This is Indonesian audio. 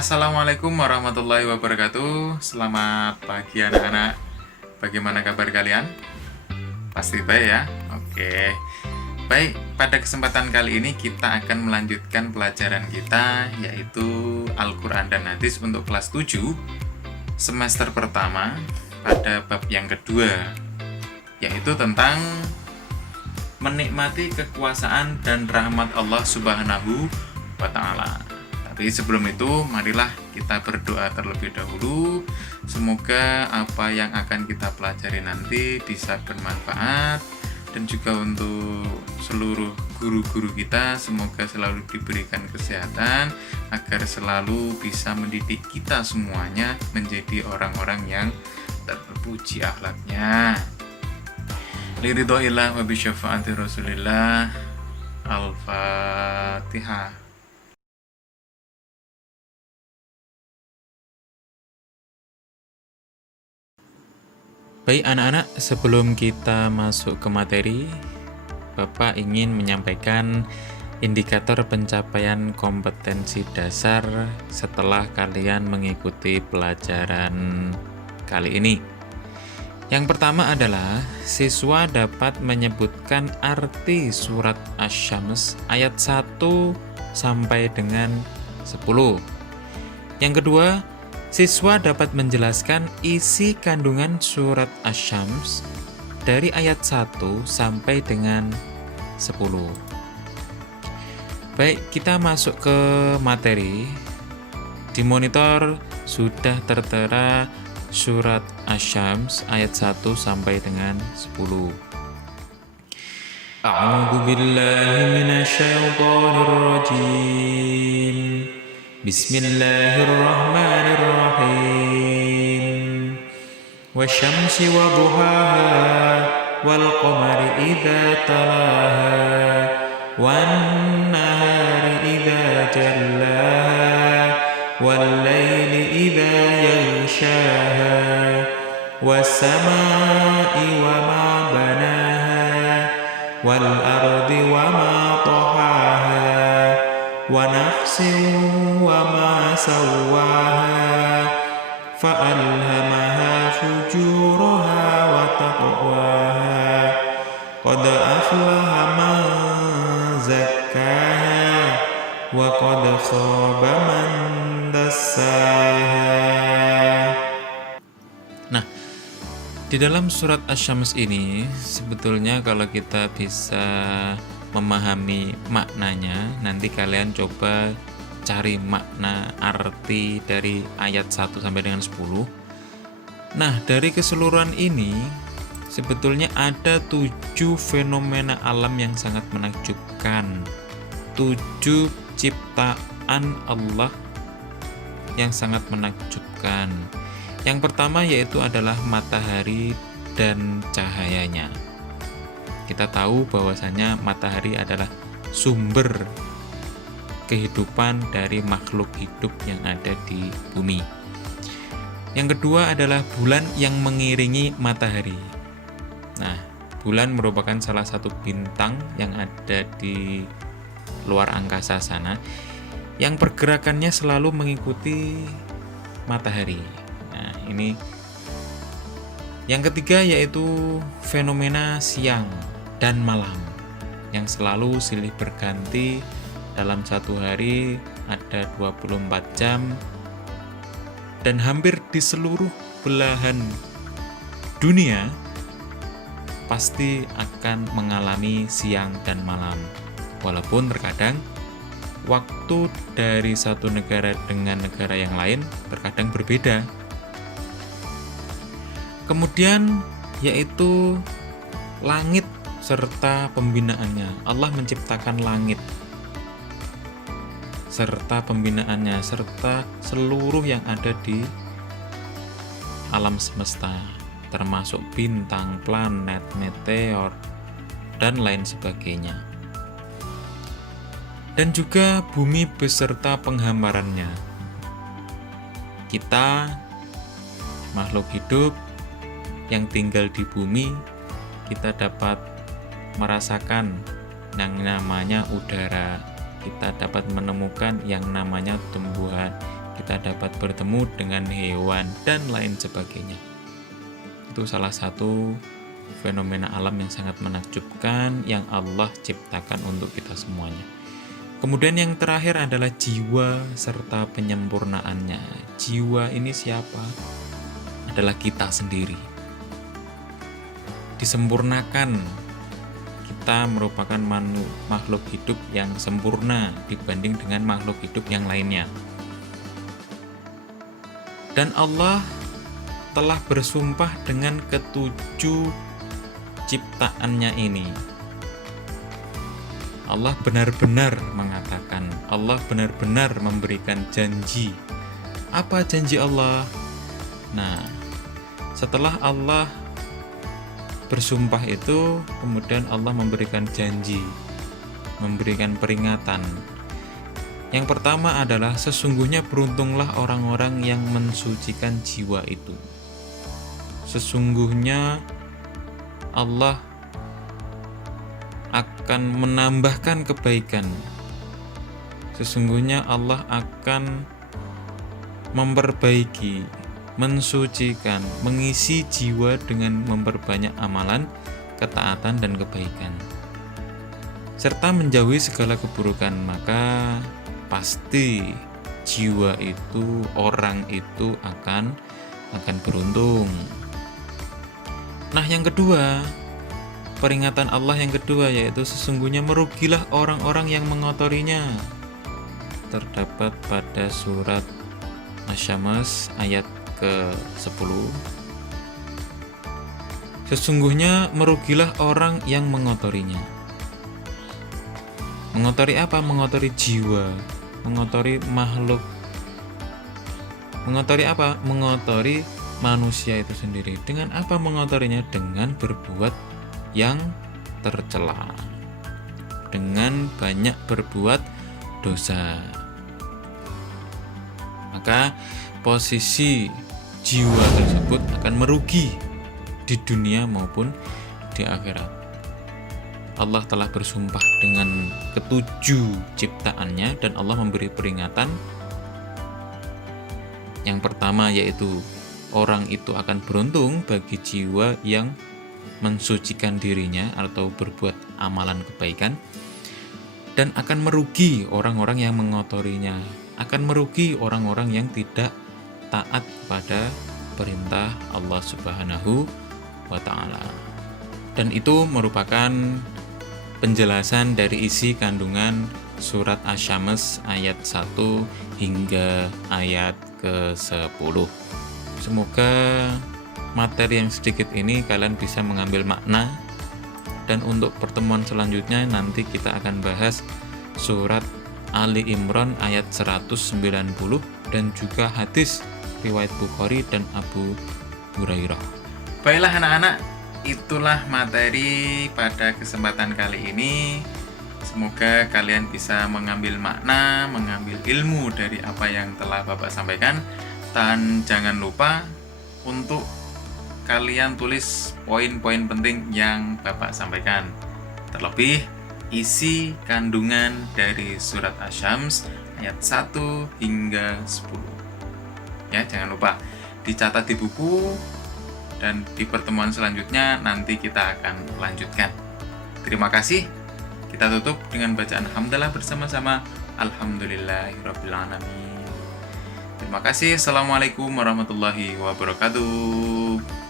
Assalamualaikum warahmatullahi wabarakatuh. Selamat pagi anak-anak. Bagaimana kabar kalian? Pasti baik ya? Oke. Baik, pada kesempatan kali ini kita akan melanjutkan pelajaran kita, yaitu Al-Quran dan Hadis untuk kelas 7 semester pertama pada bab yang kedua, yaitu tentang menikmati kekuasaan dan rahmat Allah Subhanahu wa Ta'ala. Tapi sebelum itu, marilah kita berdoa terlebih dahulu. Semoga apa yang akan kita pelajari nanti bisa bermanfaat, dan juga untuk seluruh guru-guru kita, semoga selalu diberikan kesehatan agar selalu bisa mendidik kita semuanya menjadi orang-orang yang terpuji akhlaknya. Liridhoillah wa bisyafaati Rasulillah. Al-Fatihah. Baik anak-anak, sebelum kita masuk ke materi, Bapak ingin menyampaikan indikator pencapaian kompetensi dasar setelah kalian mengikuti pelajaran kali ini. Yang pertama adalah siswa dapat menyebutkan arti surat Asy-Syams ayat 1 sampai dengan 10. Yang kedua, siswa dapat menjelaskan isi kandungan surat Asy-Syams dari ayat 1 sampai dengan 10. Baik, kita masuk ke materi. Di monitor sudah tertera surat Asy-Syams ayat 1 sampai dengan 10. A'udzu billahi minasyaitonir rajim. Bismillahirrahmanirrahim. Wasyamsi wa duhaha wal qamari idza talaha wan nahari idza jallaha wal laili idza yaghshaha was samaa'i wa ma banaha wal ardi wa ma tahaha wa nafsin wa ma sawwaha fa'alhamaha fujuraha wa taqwaha qad aflaha man zakkaha wa qad khaba man dassaha. Nah, di dalam surat Asy-Syams ini sebetulnya kalau kita bisa memahami maknanya, nanti kalian coba cari makna arti dari ayat 1 sampai dengan 10. Nah, dari keseluruhan ini sebetulnya ada 7 fenomena alam yang sangat menakjubkan. 7 ciptaan Allah yang sangat menakjubkan. Yang pertama yaitu adalah matahari dan cahayanya. Kita tahu bahwasanya matahari adalah sumber kehidupan dari makhluk hidup yang ada di bumi. Yang kedua adalah bulan yang mengiringi matahari. Nah, bulan merupakan salah satu bintang yang ada di luar angkasa sana, yang pergerakannya selalu mengikuti matahari. Nah, ini yang ketiga yaitu fenomena siang dan malam yang selalu silih berganti. Dalam satu hari ada 24 jam, dan hampir di seluruh belahan dunia pasti akan mengalami siang dan malam. Walaupun terkadang waktu dari satu negara dengan negara yang lain terkadang berbeda. Kemudian yaitu langit serta pembinaannya. Allah menciptakan langit serta pembinaannya, serta seluruh yang ada di alam semesta, termasuk bintang, planet, meteor, dan lain sebagainya. Dan juga bumi beserta penghambarannya. Kita, makhluk hidup yang tinggal di bumi, kita dapat merasakan yang namanya udara. Kita dapat menemukan yang namanya tumbuhan, kita dapat bertemu dengan hewan dan lain sebagainya. Itu salah satu fenomena alam yang sangat menakjubkan yang Allah ciptakan untuk kita semuanya. Kemudian yang terakhir adalah jiwa serta penyempurnaannya. Jiwa ini siapa? Adalah kita sendiri. Disempurnakan. Kita merupakan makhluk hidup yang sempurna dibanding dengan makhluk hidup yang lainnya. Dan Allah telah bersumpah dengan ketujuh ciptaannya ini. Allah benar-benar mengatakan, Allah benar-benar memberikan janji. Apa janji Allah? Nah, setelah Allah bersumpah itu, kemudian Allah memberikan janji, memberikan peringatan. Yang pertama adalah sesungguhnya beruntunglah orang-orang yang mensucikan jiwa itu. Sesungguhnya Allah akan menambahkan kebaikan. Sesungguhnya Allah akan memperbaiki, mensucikan, mengisi jiwa dengan memperbanyak amalan, ketaatan, dan kebaikan, serta menjauhi segala keburukan. Maka pasti jiwa itu, orang itu akan beruntung. Nah, yang kedua, peringatan Allah yang kedua yaitu sesungguhnya merugilah orang-orang yang mengotorinya. Terdapat pada surat Asy-Syams ayat ke-10. Sesungguhnya merugilah orang yang mengotorinya. Mengotori apa? Mengotori jiwa, mengotori makhluk. Mengotori apa? Mengotori manusia itu sendiri. Dengan apa mengotorinya? Dengan berbuat yang tercela, dengan banyak berbuat dosa. Maka posisi jiwa tersebut akan merugi di dunia maupun di akhirat. Allah telah bersumpah dengan ketujuh ciptaannya dan Allah memberi peringatan. Yang pertama yaitu orang itu akan beruntung bagi jiwa yang mensucikan dirinya atau berbuat amalan kebaikan, dan akan merugi orang-orang yang mengotorinya, akan merugi orang-orang yang tidak taat pada perintah Allah Subhanahu wa Ta'ala. Dan itu merupakan penjelasan dari isi kandungan surat Asy-Syams ayat 1 hingga ayat ke-10. Semoga materi yang sedikit ini kalian bisa mengambil makna, dan untuk pertemuan selanjutnya nanti kita akan bahas surat Ali Imran ayat 190 dan juga hadis riwayat Bukhari dan Abu Hurairah. Baiklah anak-anak, itulah materi pada kesempatan kali ini. Semoga kalian bisa mengambil makna, mengambil ilmu dari apa yang telah Bapak sampaikan. Dan jangan lupa untuk kalian tulis poin-poin penting yang Bapak sampaikan. Terlebih isi kandungan dari surat Asy-Syams ayat 1 hingga 10. Ya, jangan lupa dicatat di buku, dan di pertemuan selanjutnya nanti kita akan lanjutkan. Terima kasih. Kita tutup dengan bacaan hamdalah bersama-sama. Alhamdulillahirrabbilalamin. Terima kasih. Assalamualaikum warahmatullahi wabarakatuh.